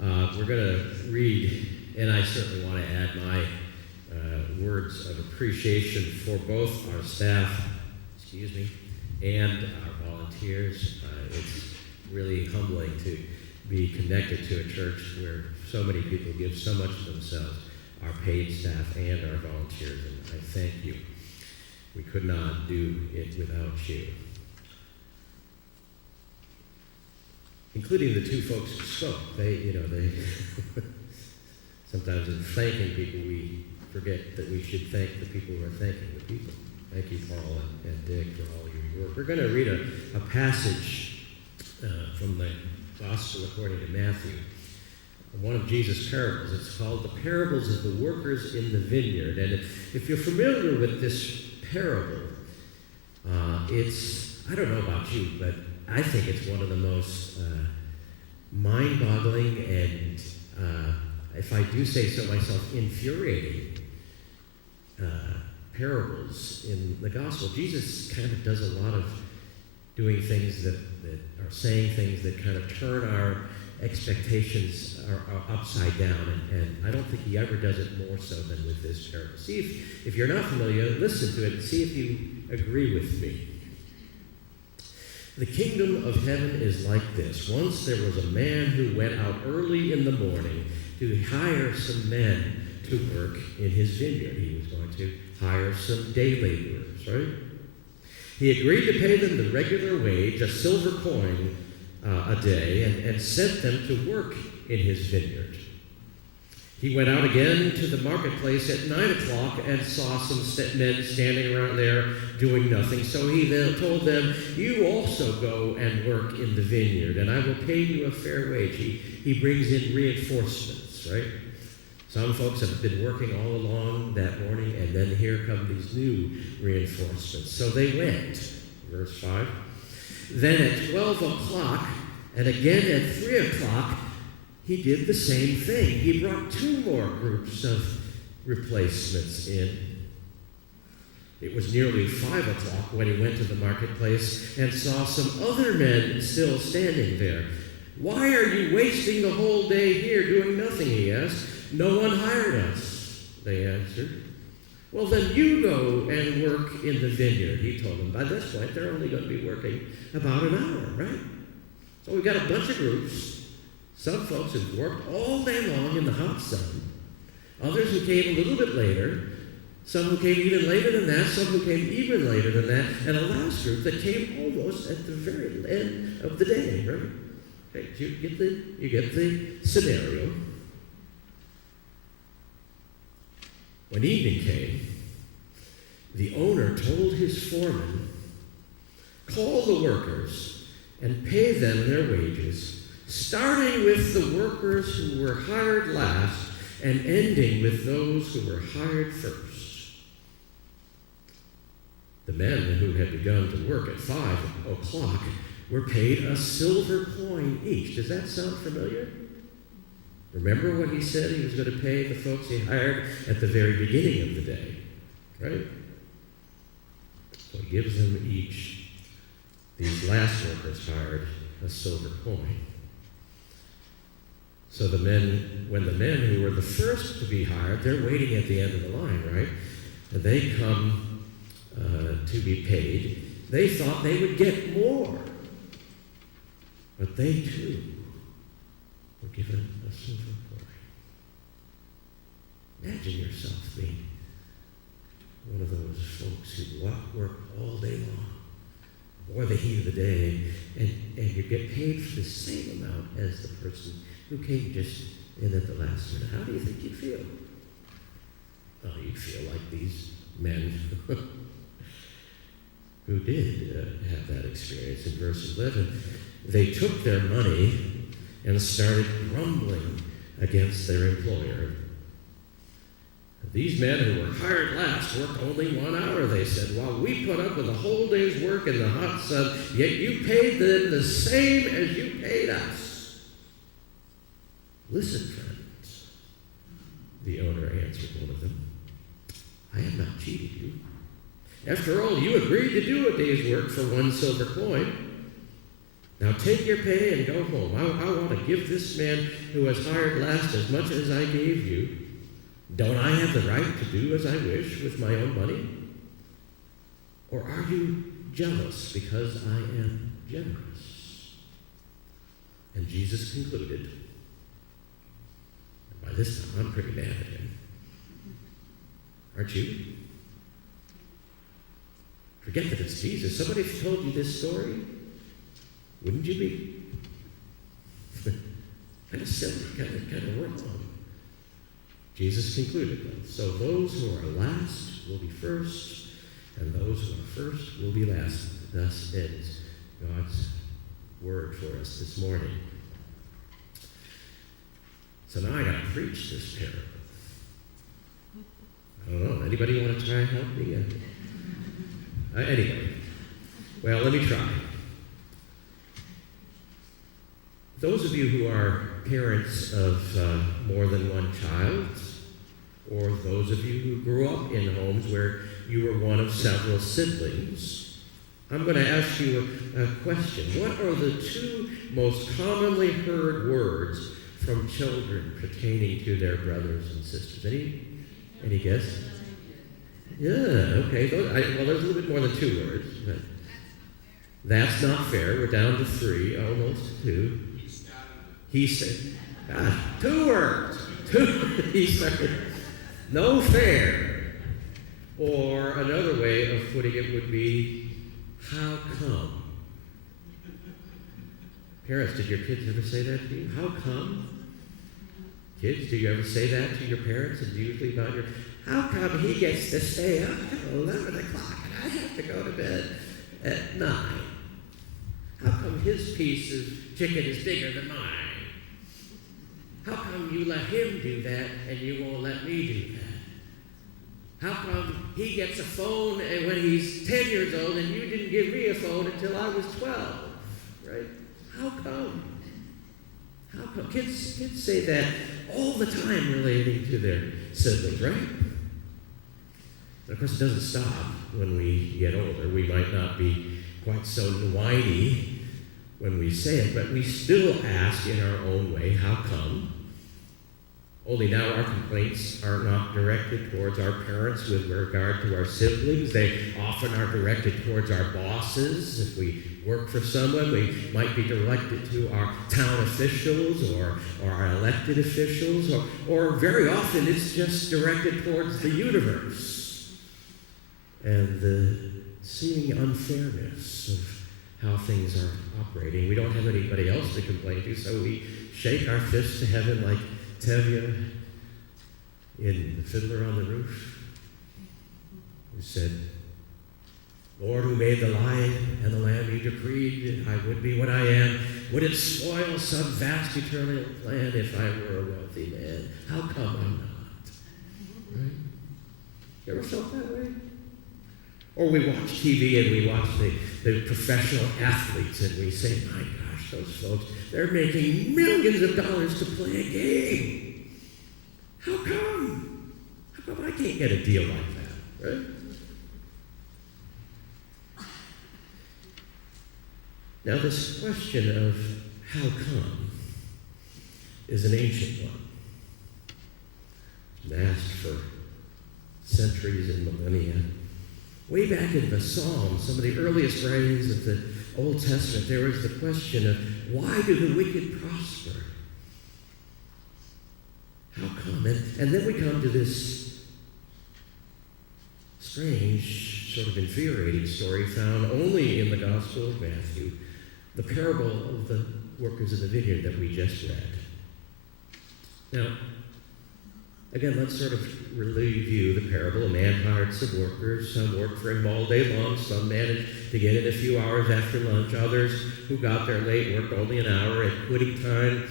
We're going to read, and I certainly want to add my words of appreciation for both our staff, and our volunteers. It's really humbling to be connected to a church where so many people give so much of themselves, our paid staff and our volunteers, and I thank you. We could not do it without you. Including the two folks who spoke. They sometimes in thanking people, we forget that we should thank the people who are thanking the people. Thank you, Paul and Dick, for all your work. We're going to read a passage from the Gospel according to Matthew, one of Jesus' parables. It's called the Parables of the Workers in the Vineyard. And if you're familiar with this parable, I don't know about you, but I think it's one of the most mind-boggling and, if I do say so myself, infuriating parables in the gospel. Jesus kind of does a lot of doing things that are saying things that kind of turn our expectations are upside down, and I don't think he ever does it more so than with this parable. See, if you're not familiar, listen to it and see if you agree with me. The kingdom of heaven is like this. Once there was a man who went out early in the morning to hire some men to work in his vineyard. He was going to hire some day laborers, right? He agreed to pay them the regular wage, a silver coin a day, and sent them to work in his vineyard. He went out again to the marketplace at 9 o'clock and saw some men standing around there doing nothing. So he then told them, "You also go and work in the vineyard, and I will pay you a fair wage." He brings in reinforcements, right? Some folks have been working all along that morning, and then here come these new reinforcements. So they went, verse 5. Then at 12 o'clock, and again at 3 o'clock, he did the same thing. He brought two more groups of replacements in. It was nearly 5 o'clock when he went to the marketplace and saw some other men still standing there. "Why are you wasting the whole day here doing nothing?" he asked. "No one hired us," they answered. "Well, then you go and work in the vineyard," he told them. By this point, they're only going to be working about an hour, right? So we've got a bunch of groups. Some folks have worked all day long in the hot sun. Others who came a little bit later. Some who came even later than that. Some who came even later than that. And a last group that came almost at the very end of the day, right? Okay, you get the scenario. When evening came, the owner told his foreman, "Call the workers and pay them their wages, starting with the workers who were hired last and ending with those who were hired first." The men who had begun to work at 5 o'clock were paid a silver coin each. Does that sound familiar? Remember what he said he was going to pay the folks he hired at the very beginning of the day, right? So he gives them each, these last workers hired, a silver coin. So when the men who were the first to be hired, they're waiting at the end of the line, right? And they come to be paid. They thought they would get more. But they too were given a silver coin. Imagine yourself being one of those folks who work all day long, or the heat of the day, and you get paid for the same amount as the person who came just in at the last minute. How do you think you'd feel? Oh, you'd feel like these men who did have that experience. In verse 11, they took their money and started grumbling against their employer. "These men who were hired last worked only 1 hour," they said, "while we put up with a whole day's work in the hot sun, yet you paid them the same as you paid us." "Listen, friends," the owner answered one of them, "I have not cheated you. After all, you agreed to do a day's work for 1 silver coin. Now take your pay and go home. I want to give this man who has hired last as much as I gave you. Don't I have the right to do as I wish with my own money? Or are you jealous because I am generous?" And Jesus concluded, and by this time I'm pretty mad at him. Aren't you? Forget that it's Jesus. Somebody told you this story, wouldn't you be kind of silly, kind of wrong? Jesus concluded, though, "So those who are last will be first, and those who are first will be last." Thus ends God's word for us this morning. So now I got to preach this parable. I don't know. Anybody want to try and help me? Anyway, well, let me try. Those of you who are parents of more than one child, or those of you who grew up in homes where you were one of several siblings, I'm going to ask you a question. What are the two most commonly heard words from children pertaining to their brothers and sisters? Any guess? Yeah, okay. Well, there's a little bit more than two words. But that's not fair. We're down to three, almost two. He said, gosh, two words. He said, no fair. Or another way of putting it would be, how come? Parents, did your kids ever say that to you? How come? Kids, do you ever say that to your parents? And usually about how come he gets to stay up till 11 o'clock and I have to go to bed at 9? How come his piece of chicken is bigger than mine? How come you let him do that and you won't let me do that? How come he gets a phone and when he's 10 years old and you didn't give me a phone until I was 12? Right? How come? How come? Kids say that all the time relating to their siblings, right? And of course, it doesn't stop when we get older. We might not be quite so whiny when we say it, but we still ask in our own way, how come? Only now our complaints are not directed towards our parents with regard to our siblings. They often are directed towards our bosses. If we work for someone, we might be directed to our town officials or our elected officials, or very often it's just directed towards the universe and the seeming unfairness of how things are operating. We don't have anybody else to complain to, so we shake our fists to heaven like Tevye in The Fiddler on the Roof, who said, "Lord, who made the lion and the lamb, you decreed I would be what I am. Would it spoil some vast eternal plan if I were a wealthy man? How come I'm not?" Right? You ever felt that way? Or we watch TV and we watch the professional athletes and we say, my gosh, those folks, they're making millions of dollars to play a game. How come? How come I can't get a deal like that, right? Now this question of how come is an ancient one. It's been asked for centuries and millennia. Way back in the Psalms, some of the earliest writings of the Old Testament, there was the question of, why do the wicked prosper? How come? And then we come to this strange, sort of infuriating story found only in the Gospel of Matthew, the parable of the workers in the vineyard that we just read. Now, again, let's sort of review the parable. A man hired some workers. Some worked for him all day long. Some managed to get in a few hours after lunch. Others who got there late worked only an hour at quitting time.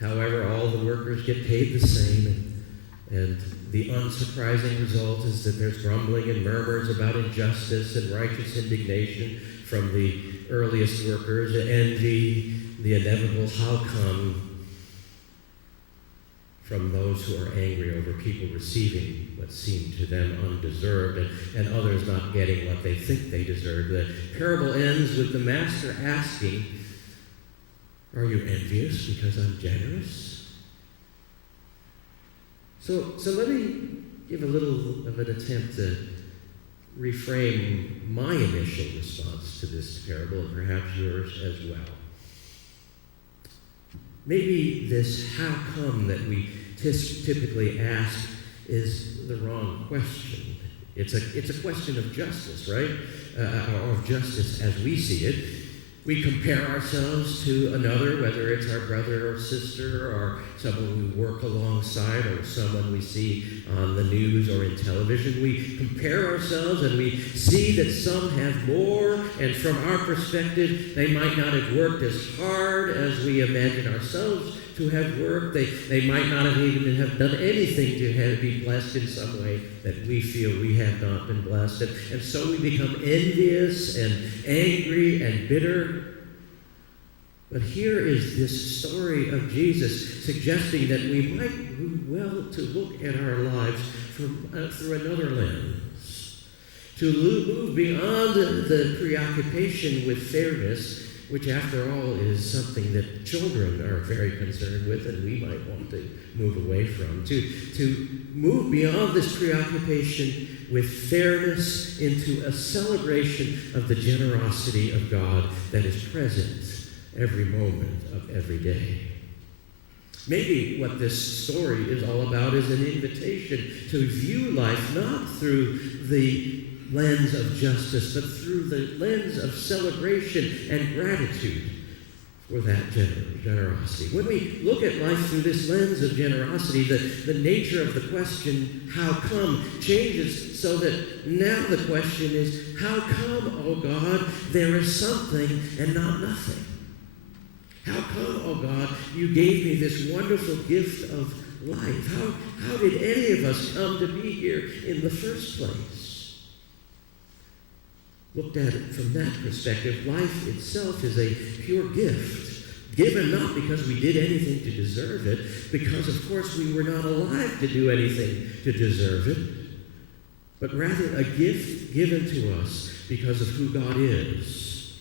However, all the workers get paid the same. And the unsurprising result is that there's grumbling and murmurs about injustice and righteous indignation from the earliest workers, envy, the inevitable how come, from those who are angry over people receiving what seemed to them undeserved and others not getting what they think they deserve. The parable ends with the master asking Are you envious because I'm generous? So let me give a little of an attempt to reframe my initial response to this parable, and perhaps yours as well. Maybe this how come that we typically ask is the wrong question. It's a question of justice, right? Or of justice as we see it. We compare ourselves to another, whether it's our brother or sister or someone we work alongside or someone we see on the news or in television. We compare ourselves and we see that some have more, and from our perspective, they might not have worked as hard as we imagine ourselves to have worked. They might not have even have done anything to be blessed in some way that we feel we have not been blessed. And so we become envious and angry and bitter. But here is this story of Jesus suggesting that we might do well to look at our lives through another lens, to move beyond the preoccupation with fairness, which after all is something that children are very concerned with and we might want to move away from, to move beyond this preoccupation with fairness into a celebration of the generosity of God that is present every moment of every day. Maybe what this story is all about is an invitation to view life not through the lens of justice, but through the lens of celebration and gratitude for that generosity. When we look at life through this lens of generosity, the nature of the question, how come, changes so that now the question is, how come, oh God, there is something and not nothing? How come, oh God, you gave me this wonderful gift of life? How did any of us come to be here in the first place? Looked at it from that perspective, life itself is a pure gift, given not because we did anything to deserve it, because of course we were not alive to do anything to deserve it, but rather a gift given to us because of who God is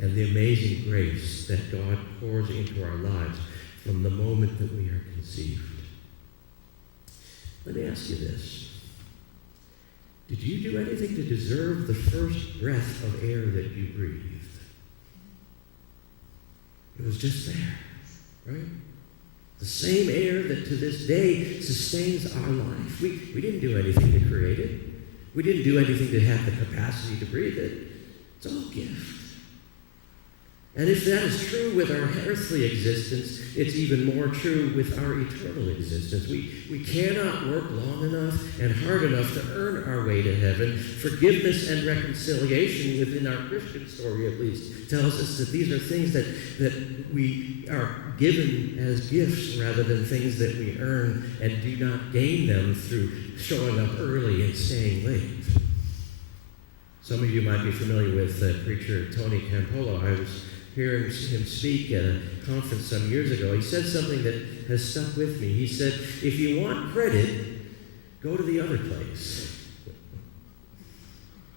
and the amazing grace that God pours into our lives from the moment that we are conceived. Let me ask you this. Did you do anything to deserve the first breath of air that you breathed? It was just there, right? The same air that to this day sustains our life. We didn't do anything to create it. We didn't do anything to have the capacity to breathe it. It's all a gift. And if that is true with our earthly existence, it's even more true with our eternal existence. We cannot work long enough and hard enough to earn our way to heaven. Forgiveness and reconciliation within our Christian story, at least, tells us that these are things that we are given as gifts rather than things that we earn and do not gain them through showing up early and staying late. Some of you might be familiar with preacher Tony Campolo. I was hearing him speak at a conference some years ago. He said something that has stuck with me. He said, if you want credit, go to the other place.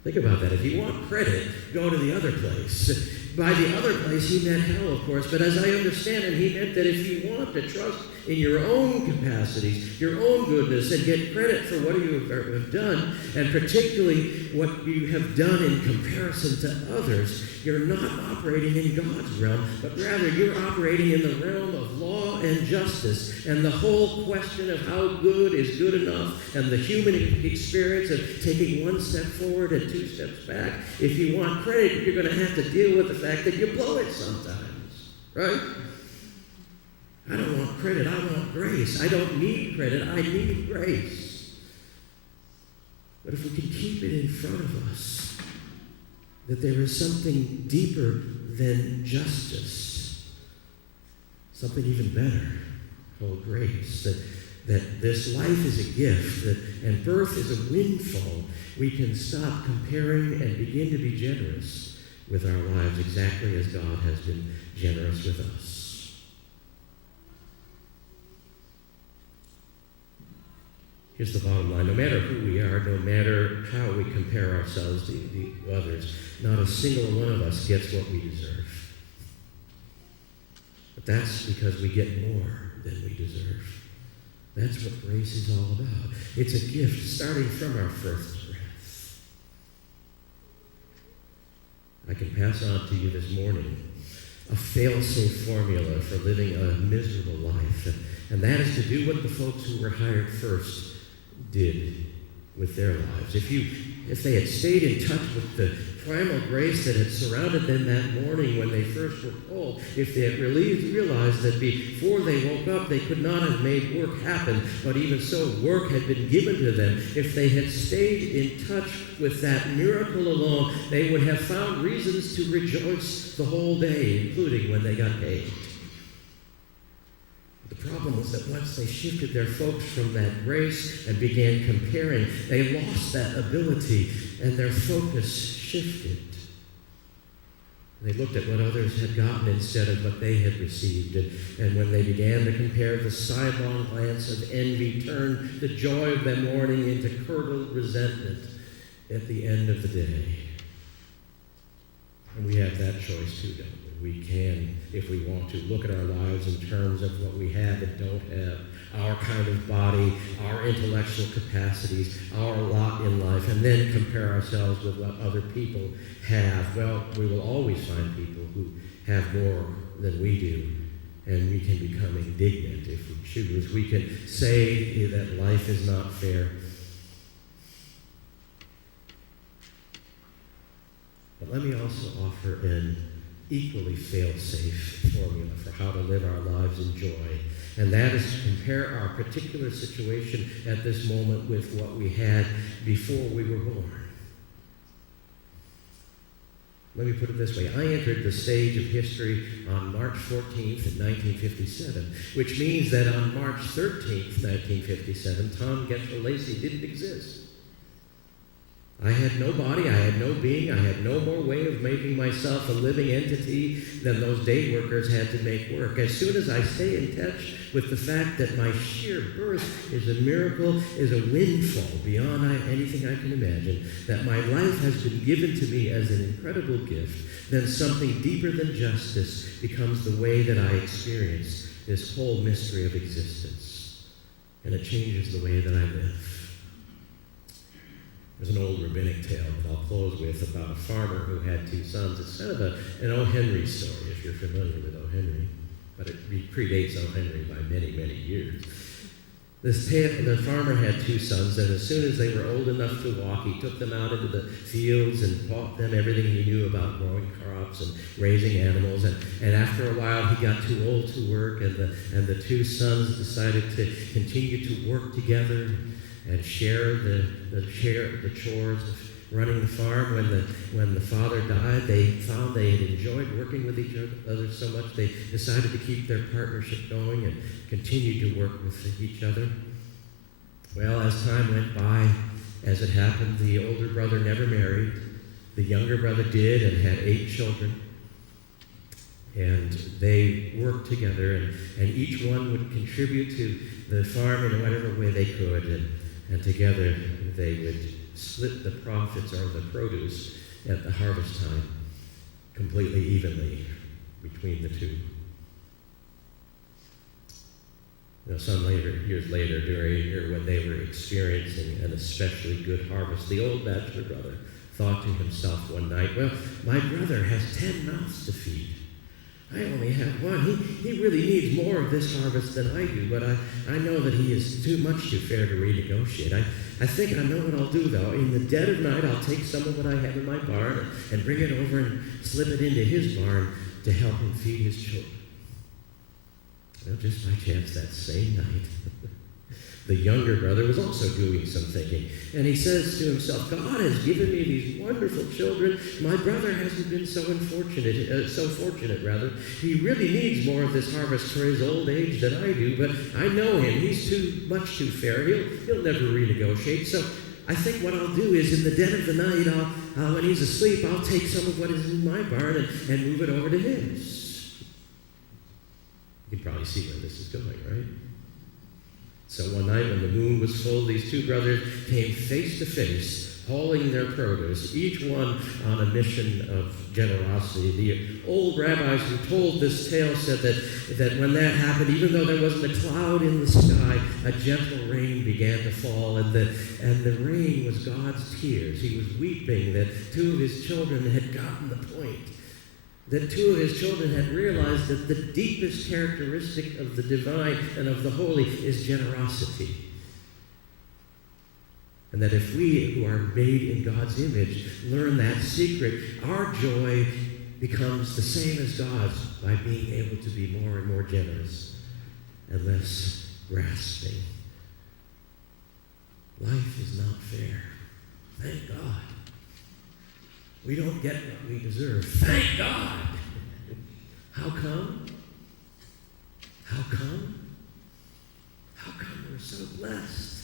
Think about that. If you want credit, go to the other place. By the other place, he meant hell, of course, but as I understand it, he meant that if you want to trust in your own capacities, your own goodness, and get credit for what you have done, and particularly what you have done in comparison to others, you're not operating in God's realm, but rather you're operating in the realm of law and justice. And the whole question of how good is good enough, and the human experience of taking one step forward and two steps back, if you want credit, you're going to have to deal with the fact that you blow it sometimes, right? I don't want credit, I want grace. I don't need credit, I need grace. But if we can keep it in front of us, that there is something deeper than justice, something even better called grace, that this life is a gift, and birth is a windfall, we can stop comparing and begin to be generous with our lives exactly as God has been generous with us. Here's the bottom line. No matter who we are, no matter how we compare ourselves to others, not a single one of us gets what we deserve. that's because we get more than we deserve. That's what grace is all about. It's a gift starting from our first breath. I can pass on to you this morning a fail-safe formula for living a miserable life, and that is to do what the folks who were hired first did with their lives. If they had stayed in touch with the primal grace that had surrounded them that morning when they first were called, if they had realized that before they woke up they could not have made work happen, but even so work had been given to them, if they had stayed in touch with that miracle alone, they would have found reasons to rejoice the whole day, including when they got paid. The problem was that once they shifted their focus from that grace and began comparing, they lost that ability and their focus shifted. They looked at what others had gotten instead of what they had received. And when they began to compare, the sidelong glance of envy turned the joy of their morning into curdled resentment at the end of the day. And we have that choice too, don't we? We can, if we want to, look at our lives in terms of what we have and don't have, our kind of body, our intellectual capacities, our lot in life, and then compare ourselves with what other people have. Well, we will always find people who have more than we do, and we can become indignant if we choose. We can say that life is not fair. But let me also offer an equally fail-safe formula for how to live our lives in joy. And that is to compare our particular situation at this moment with what we had before we were born. Let me put it this way. I entered the stage of history on March 14th, 1957, which means that on March 13th, 1957, Tom Getchell Lacey didn't exist. I had no body, I had no being, I had no more way of making myself a living entity than those day workers had to make work. As soon as I stay in touch with the fact that my sheer birth is a miracle, is a windfall beyond anything I can imagine, that my life has been given to me as an incredible gift, then something deeper than justice becomes the way that I experience this whole mystery of existence. And it changes the way that I live. There's an old rabbinic tale that I'll close with about a farmer who had two sons. It's kind of an O. Henry story, if you're familiar with O. Henry, but it predates O. Henry by many, many years. The farmer had two sons, and as soon as they were old enough to walk, he took them out into the fields and taught them everything he knew about growing crops and raising animals. And after a while, he got too old to work, and the two sons decided to continue to work together and share the chores of running the farm. When the father died, they found they had enjoyed working with each other so much they decided to keep their partnership going and continue to work with each other. Well, as time went by, as it happened, the older brother never married. The younger brother did and had 8 children. And they worked together, and each one would contribute to the farm in whatever way they could. And together they would split the profits or the produce at the harvest time completely evenly between the two. Some years later, during a year when they were experiencing an especially good harvest, the old bachelor brother thought to himself one night, well, my brother has 10 mouths to feed. I only have one. He really needs more of this harvest than I do, but I know that he is too fair to renegotiate. I think I know what I'll do, though. In the dead of night, I'll take some of what I have in my barn and bring it over and slip it into his barn to help him feed his children. Well, just by chance, that same night, the younger brother was also doing some thinking. And he says to himself, God has given me these wonderful children. My brother hasn't been so fortunate. He really needs more of this harvest for his old age than I do, but I know him. He's too fair. He'll never renegotiate. So I think what I'll do is in the dead of the night, when he's asleep, I'll take some of what is in my barn and move it over to his. You can probably see where this is going, right? So one night when the moon was full, these two brothers came face to face hauling their produce, each one on a mission of generosity. The old rabbis who told this tale said that when that happened, even though there wasn't a cloud in the sky, a gentle rain began to fall, and the rain was God's tears. He was weeping that two of his children had gotten the point, that two of his children had realized that the deepest characteristic of the divine and of the holy is generosity. And that if we, who are made in God's image, learn that secret, our joy becomes the same as God's by being able to be more and more generous and less grasping. Life is not fair. Thank God. We don't get what we deserve. Thank God. How come? How come? How come we're so blessed?